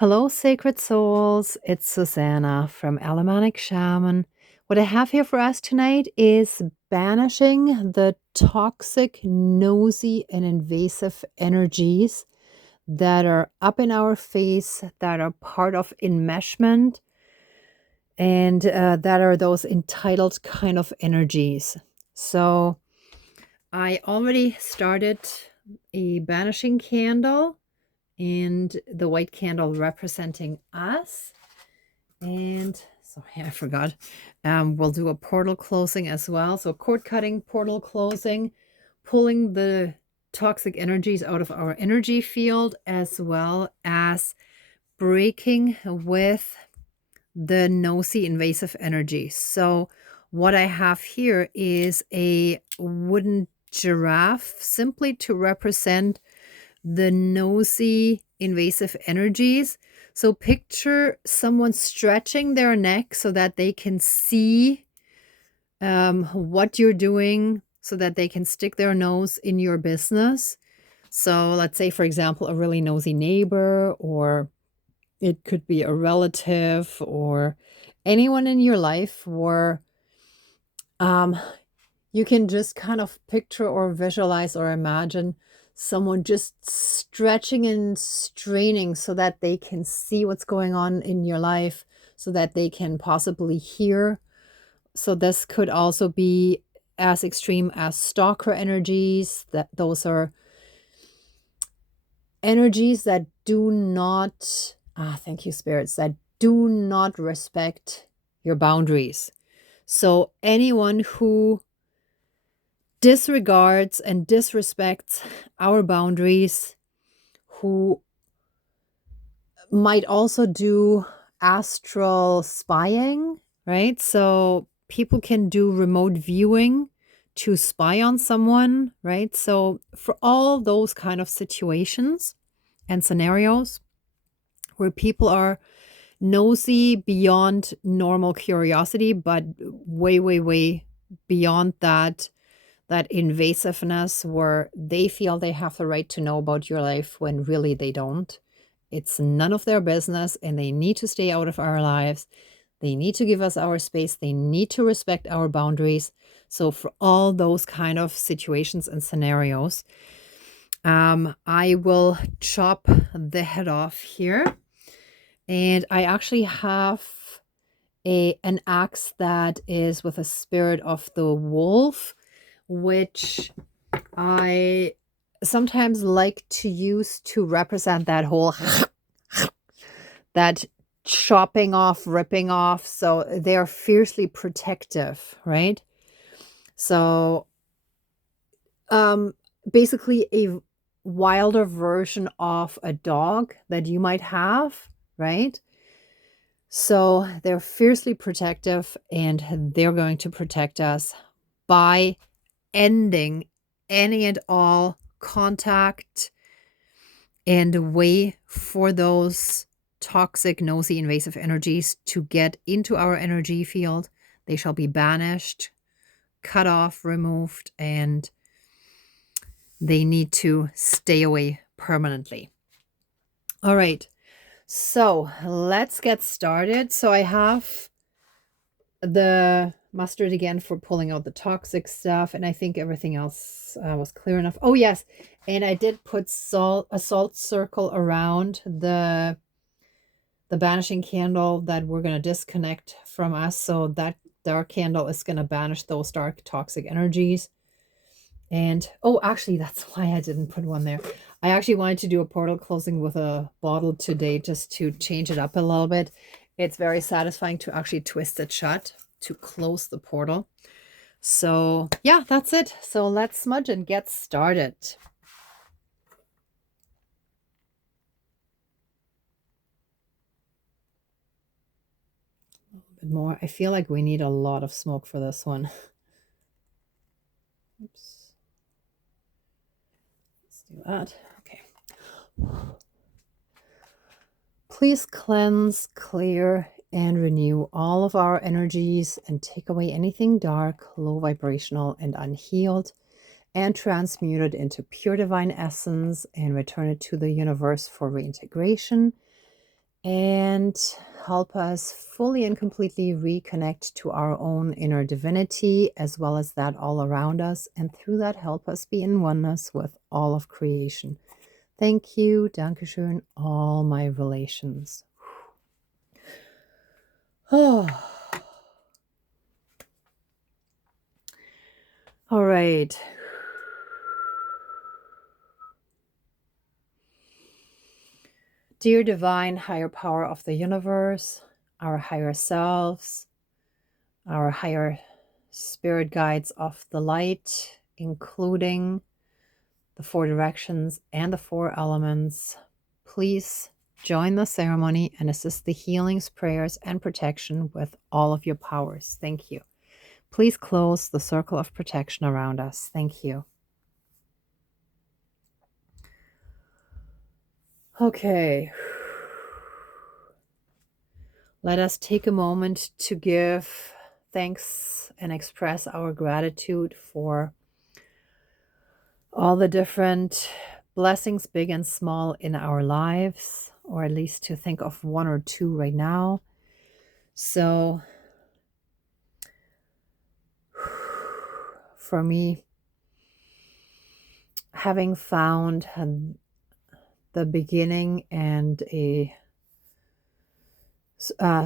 Hello, sacred souls. It's Susanna from Alamanic Shaman. What I have here for us tonight is banishing the toxic, nosy, and invasive energies that are up in our face, that are part of enmeshment, and that are those entitled kind of energies. So I already started a banishing candle and the white candle representing us. And sorry, I forgot. We'll do a portal closing as well. So cord cutting, portal closing, pulling the toxic energies out of our energy field, as well as breaking with the nosy invasive energy. So what I have here is a wooden giraffe, simply to represent the nosy invasive energies. So picture someone stretching their neck so that they can see what you're doing, so that they can stick their nose in your business. So let's say, for example, a really nosy neighbor, or it could be a relative, or anyone in your life where you can just kind of picture or visualize or imagine someone just stretching and straining so that they can see what's going on in your life, so that they can possibly hear. So this could also be as extreme as stalker energies. That those are energies that do not, thank you, spirits, that do not respect your boundaries. So anyone who disregards and disrespects our boundaries, who might also do astral spying, right? So people can do remote viewing to spy on someone, right? So for all those kind of situations and scenarios where people are nosy beyond normal curiosity, but way, way, way beyond that invasiveness, where they feel they have the right to know about your life when really they don't. It's none of their business, and they need to stay out of our lives. They need to give us our space. They need to respect our boundaries. So for all those kind of situations and scenarios, I will chop the head off here. And I actually have an axe that is with a spirit of the wolf, which I sometimes like to use to represent that whole that chopping off, ripping off. So they're fiercely protective, right? So basically a wilder version of a dog that you might have, right? So they're fiercely protective, and they're going to protect us by ending any and all contact and way for those toxic, nosy, invasive energies to get into our energy field. They shall be banished, cut off, removed, and they need to stay away permanently. All right, so let's get started. So I have the mustard again for pulling out the toxic stuff, and I think everything else was clear enough. Oh yes, and I did put a salt circle around the banishing candle that we're going to disconnect from us, so that dark candle is going to banish those dark toxic energies. And oh, actually, that's why I didn't put one there. I actually wanted to do a portal closing with a bottle today, just to change it up a little bit. It's very satisfying to actually twist it shut to close the portal. So yeah, that's it. So let's smudge and get started. A little bit more. I feel like we need a lot of smoke for this one. Oops. Let's do that. Okay. Please cleanse, clear, and renew all of our energies, and take away anything dark, low vibrational, and unhealed, and transmute it into pure divine essence and return it to the universe for reintegration and help us fully and completely reconnect to our own inner divinity, as well as that all around us. And through that, help us be in oneness with all of creation. Thank you, Dankeschön, all my relations. Oh. All right. Dear divine higher power of the universe, our higher selves, our higher spirit guides of the light, including the 4 directions and the 4 elements, please join the ceremony and assist the healings, prayers, and protection with all of your powers. Thank you. Please close the circle of protection around us. Thank you. Okay. Let us take a moment to give thanks and express our gratitude for all the different blessings, big and small, in our lives, or at least to think of 1 or 2 right now. So, for me, having found the beginning and a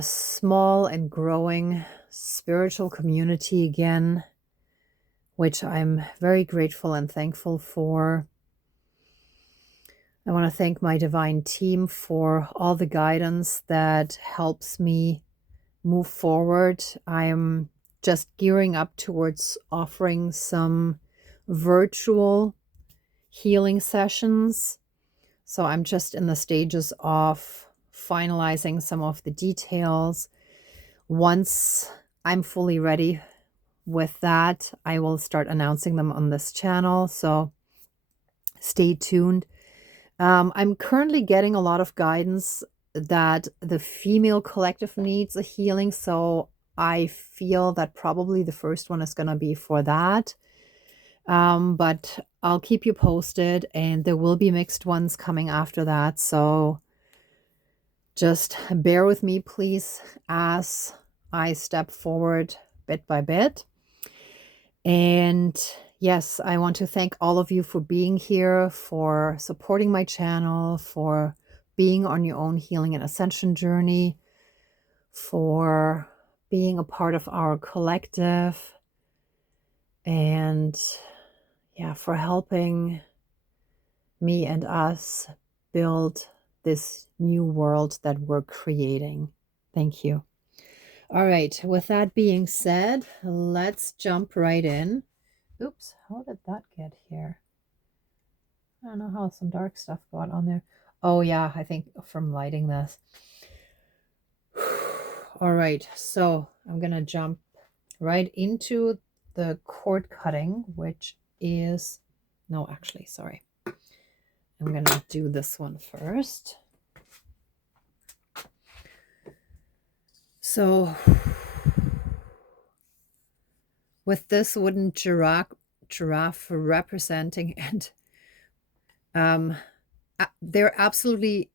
small and growing spiritual community again, which I'm very grateful and thankful for. I want to thank my divine team for all the guidance that helps me move forward. I am just gearing up towards offering some virtual healing sessions. So I'm just in the stages of finalizing some of the details. Once I'm fully ready with that, I will start announcing them on this channel. So stay tuned. I'm currently getting a lot of guidance that the female collective needs a healing. So I feel that probably the first one is going to be for that. But I'll keep you posted, and there will be mixed ones coming after that. So just bear with me, please, as I step forward bit by bit. And yes, I want to thank all of you for being here, for supporting my channel, for being on your own healing and ascension journey, for being a part of our collective, and yeah, for helping me and us build this new world that we're creating. Thank you. All right, with that being said, let's jump right in. Oops, how did that get here? I don't know how some dark stuff got on there. Oh yeah, I think from lighting this. All right, so I'm gonna jump right into the cord cutting, which is, no, actually, sorry. I'm gonna do this one first. So with this wooden giraffe representing, and there absolutely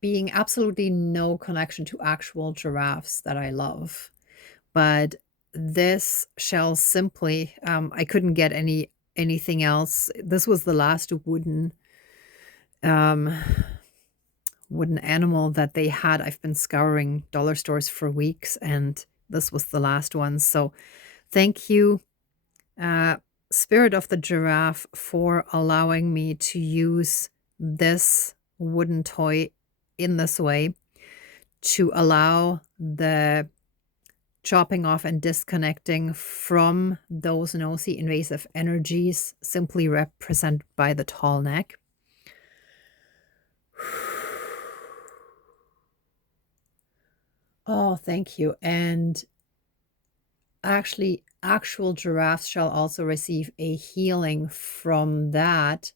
being absolutely no connection to actual giraffes that I love, but this shall simply, I couldn't get anything else. This was the last wooden animal that they had. I've been scouring dollar stores for weeks, and this was the last one. So thank you, Spirit of the Giraffe, for allowing me to use this wooden toy in this way, to allow the chopping off and disconnecting from those nosy invasive energies, simply represented by the tall neck. Oh, thank you. And actually, actual giraffes shall also receive a healing from that,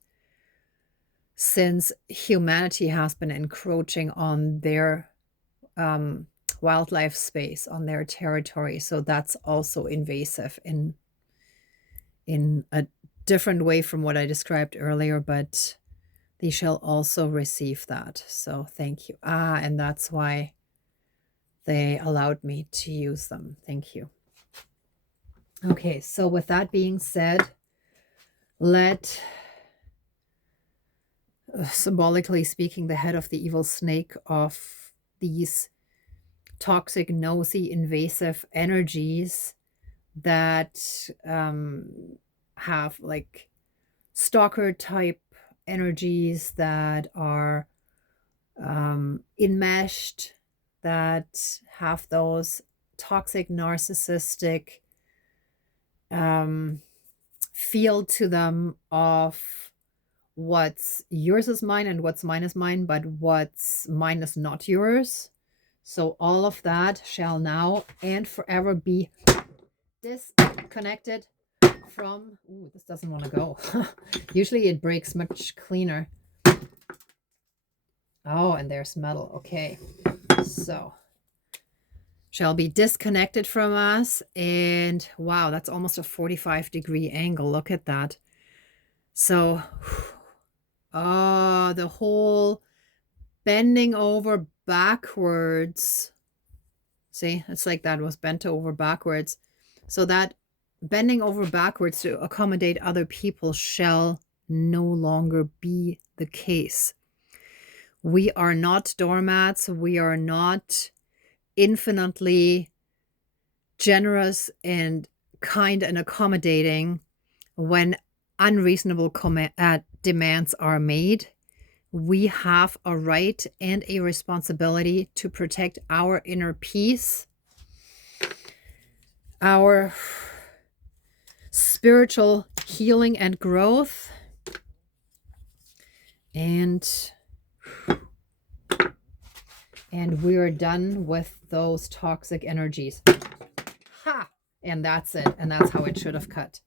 since humanity has been encroaching on their wildlife space, on their territory. So that's also invasive in a different way from what I described earlier, but they shall also receive that. So thank you. And that's why they allowed me to use them. Thank you. Okay, so with that being said, let, symbolically speaking, the head of the evil snake of these toxic, nosy, invasive energies that have like stalker type energies that are enmeshed, that have those toxic, narcissistic feel to them of what's yours is mine and what's mine is mine, but what's mine is not yours. So all of that shall now and forever be disconnected from. Ooh, this doesn't want to go. Usually it breaks much cleaner. Oh, and there's metal. Okay. So shall be disconnected from us. And wow, that's almost a 45-degree angle. Look at that. So, the whole bending over backwards. See, it's like that was bent over backwards. So that bending over backwards to accommodate other people shall no longer be the case. We are not doormats. We are not infinitely generous and kind and accommodating when unreasonable demands are made. We have a right and a responsibility to protect our inner peace, our spiritual healing and growth, and we are done with those toxic energies. Ha! And that's it. And that's how it should have cut.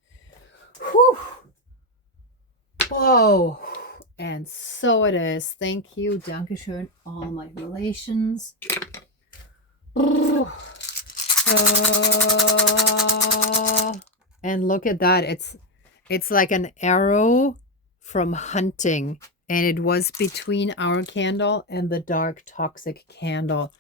Whew. Whoa. And so it is. Thank you. Dankeschön. All my relations. And look at that. It's like an arrow from hunting. And it was between our candle and the dark toxic candle.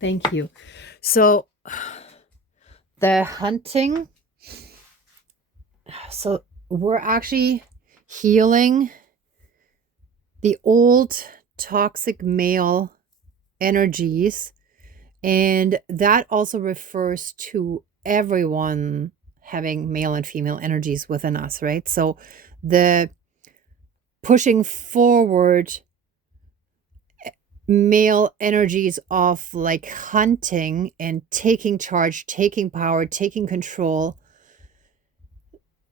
Thank you. So the hunting, so we're actually healing the old toxic male energies, and that also refers to everyone having male and female energies within us, right? So the pushing forward male energies of like hunting and taking charge, taking power, taking control,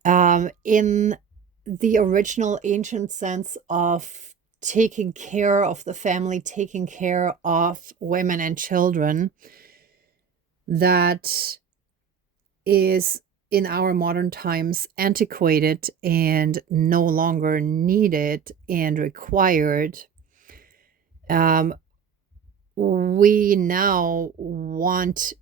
in the original ancient sense of taking care of the family, taking care of women and children, that is in our modern times antiquated and no longer needed and required. We now want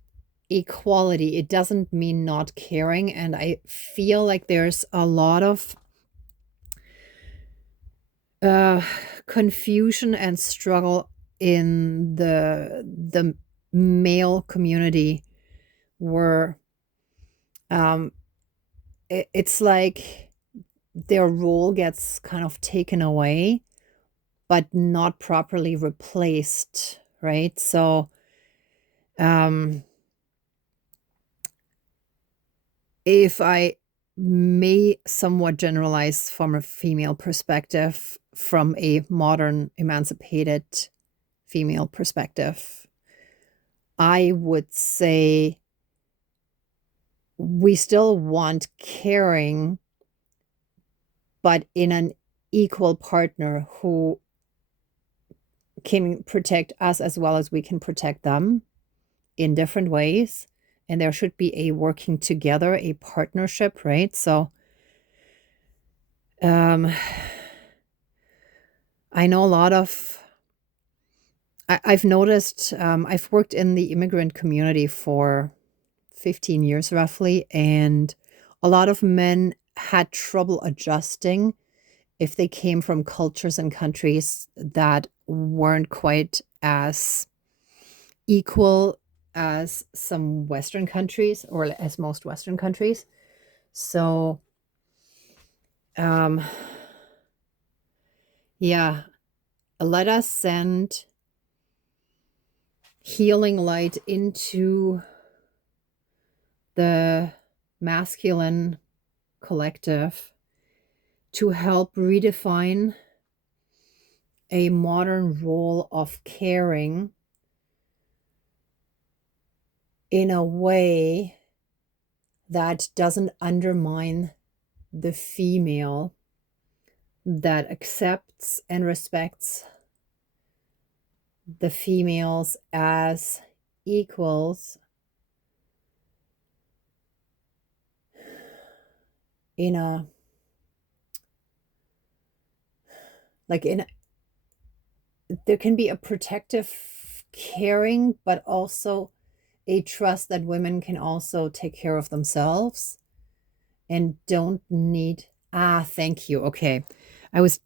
equality. It doesn't mean not caring, and I feel like there's a lot of confusion and struggle in the male community, where it's like their role gets kind of taken away but not properly replaced, right? So if I may somewhat generalize from a female perspective, from a modern emancipated female perspective, I would say we still want caring, but in an equal partner who can protect us as well as we can protect them in different ways. And there should be a working together, a partnership, right? So I know a lot of, I've noticed, I've worked in the immigrant community for 15 years roughly, and a lot of men had trouble adjusting if they came from cultures and countries that weren't quite as equal as some Western countries, or as most Western countries. So, yeah, let us send healing light into the masculine collective to help redefine a modern role of caring in a way that doesn't undermine the female, that accepts and respects the females as equals in a, like in, there can be a protective caring, but also a trust that women can also take care of themselves and don't need, thank you. Okay. I was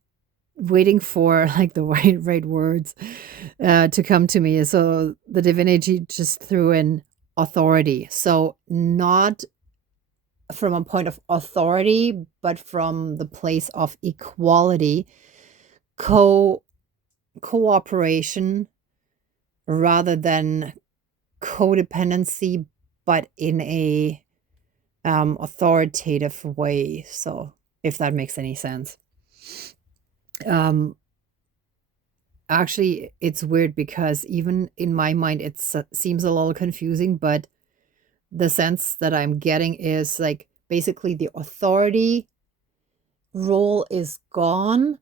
waiting for like the right words to come to me. So the divinity just threw in authority. So not from a point of authority, but from the place of equality, cooperation rather than codependency, but in a authoritative way. So if that makes any sense. Actually, it's weird because even in my mind, it seems a little confusing, but the sense that I'm getting is like basically the authority role is gone.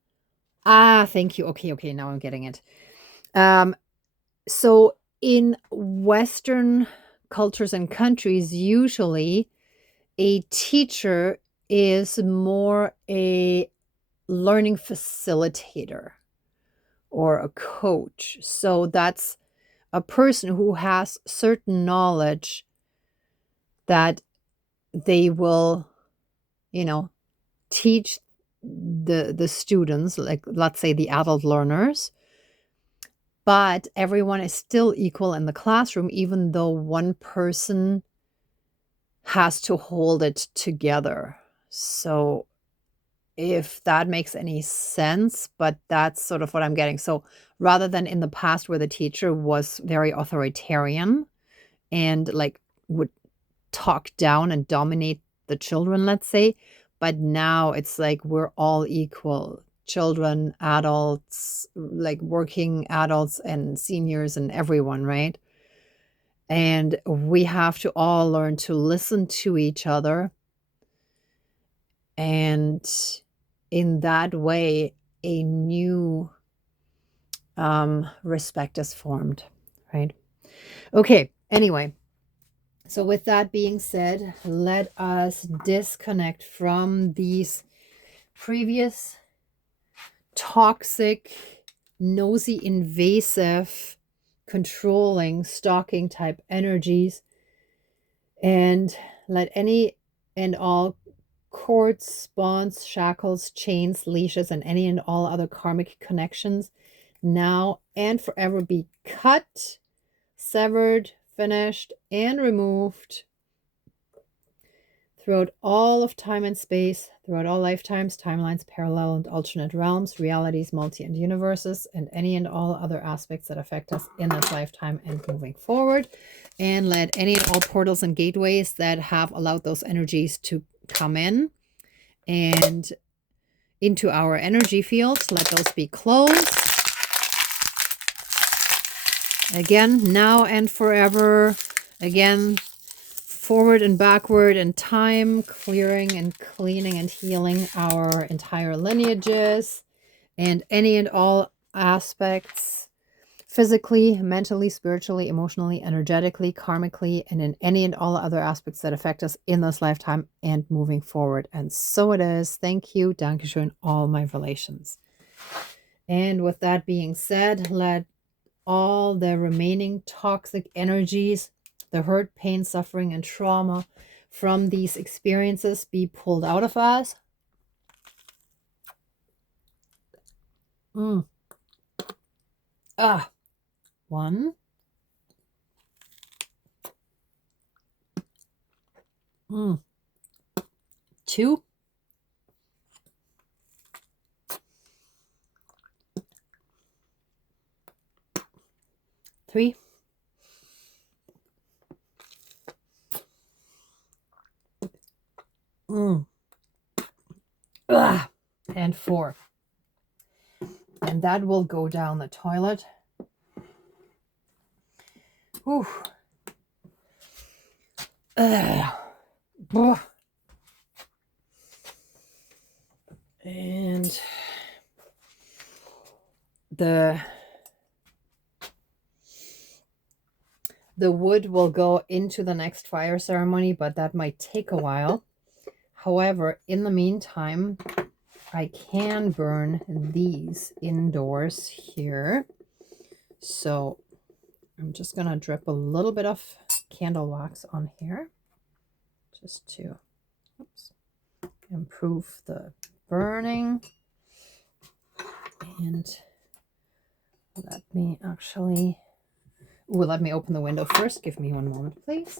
Thank you. Okay, now I'm getting it. So in Western cultures and countries, usually a teacher is more a learning facilitator or a coach. So that's a person who has certain knowledge that they will, teach the students, like let's say the adult learners, but everyone is still equal in the classroom, even though one person has to hold it together. So if that makes any sense, but that's sort of what I'm getting. So rather than in the past where the teacher was very authoritarian and like would talk down and dominate the children, let's say, but now it's like we're all equal. Children, adults, like working adults and seniors and everyone, right? And we have to all learn to listen to each other. And in that way, a new respect is formed, right? Okay, anyway. So with that being said, let us disconnect from these previous toxic, nosy, invasive, controlling, stalking type energies, and let any and all cords, bonds, shackles, chains, leashes, and any and all other karmic connections now and forever be cut, severed, finished, and removed throughout all of time and space, throughout all lifetimes, timelines, parallel and alternate realms, realities, multi and universes, and any and all other aspects that affect us in this lifetime and moving forward. And let any and all portals and gateways that have allowed those energies to come in and into our energy fields, let those be closed. Again, now and forever. Again, forward and backward in time, clearing and cleaning and healing our entire lineages and any and all aspects, physically, mentally, spiritually, emotionally, energetically, karmically, and in any and all other aspects that affect us in this lifetime and moving forward. And so it is. Thank you. Dankeschön, all my relations. And with that being said, let all the remaining toxic energies, the hurt, pain, suffering, and trauma from these experiences be pulled out of us. One. Two. Three. And four. And that will go down the toilet. Whew. And the wood will go into the next fire ceremony, but that might take a while. However, in the meantime, I can burn these indoors here. So I'm just going to drip a little bit of candle wax on here just to improve the burning. And let me open the window first. Give me one moment, please.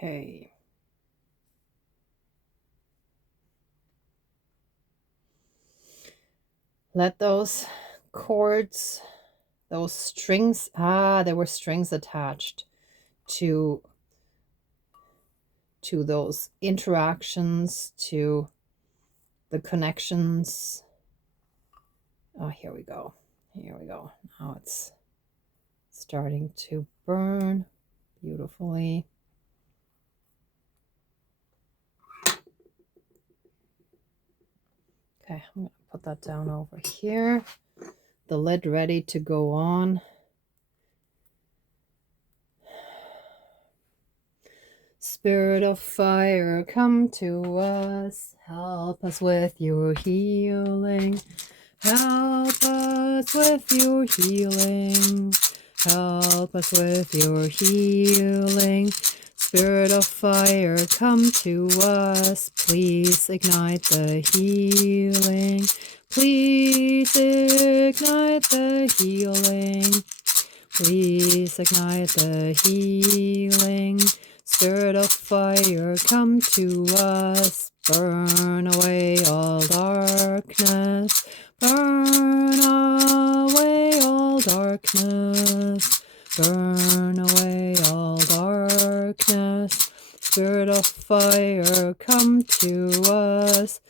Okay. Let those cords, those strings, there were strings attached to those interactions, to the connections. Oh, here we go. Here we go. Now it's starting to burn beautifully. Okay, I'm going to put that down over here. The lid ready to go on. Spirit of fire, come to us. Help us with your healing. Help us with your healing. Help us with your healing. Spirit of fire, come to us. Please ignite the healing. Please ignite the healing. Please ignite the healing. Spirit of fire, come to us. Burn away all darkness. Burn away all darkness. Burn away all darkness. Spirit of fire, come to us.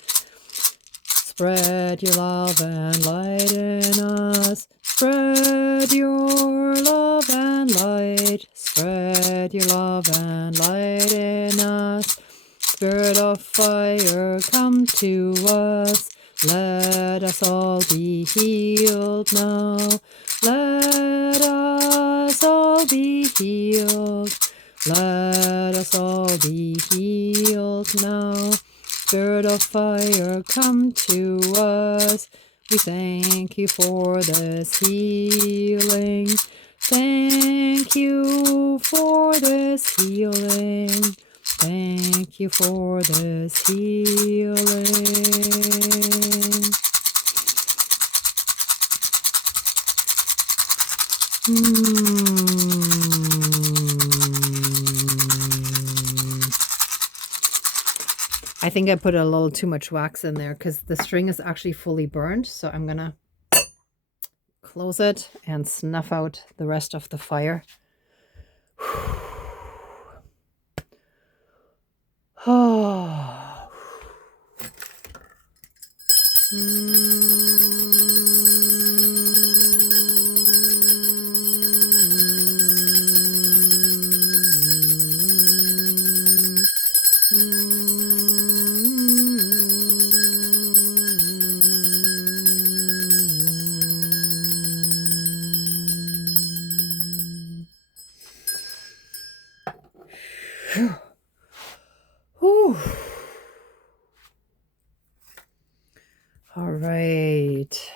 Spread your love and light in us. Spread your love and light. Spread your love and light in us. Spirit of fire, come to us. Let us all be healed now. Let us all be healed. Let us all be healed now. Spirit of fire, come to us. We thank you for this healing. Thank you for this healing. Thank you for this healing. I think I put a little too much wax in there because the string is actually fully burned. So I'm going to close it and snuff out the rest of the fire. Oh. Whew. All right.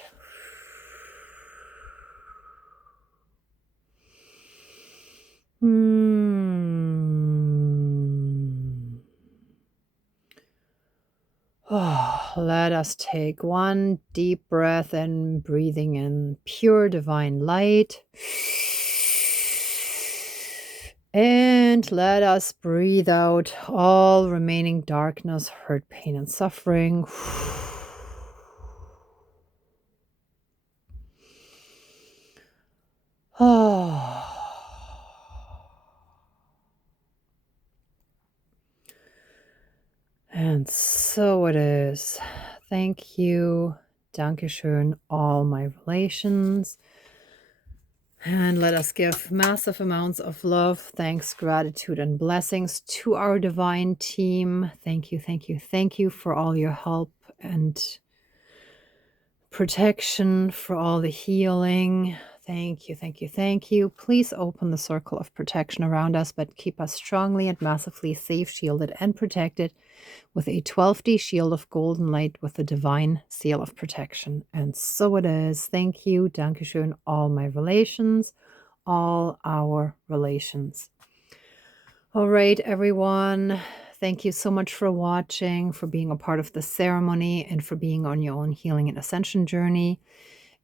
Oh, let us take one deep breath and breathing in pure divine light. And let us breathe out all remaining darkness, hurt, pain, and suffering. Oh. And so it is. Thank you. Dankeschön, all my relations. And let us give massive amounts of love, thanks, gratitude, and blessings to our divine team. Thank you, thank you, thank you for all your help and protection, for all the healing. Thank you, thank you, thank you. Please open the circle of protection around us, but keep us strongly and massively safe, shielded, and protected with a 12D shield of golden light with the divine seal of protection. And so it is. Thank you. Dankeschön, all my relations, all our relations. All right, everyone. Thank you so much for watching, for being a part of the ceremony, and for being on your own healing and ascension journey.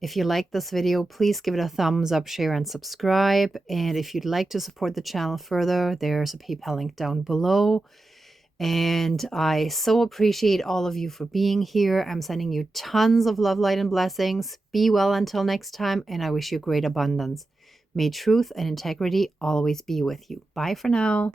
If you like this video, please give it a thumbs up, share, and subscribe. And if you'd like to support the channel further, there's a PayPal link down below. And I so appreciate all of you for being here. I'm sending you tons of love, light, and blessings. Be well until next time, and I wish you great abundance. May truth and integrity always be with you. Bye for now.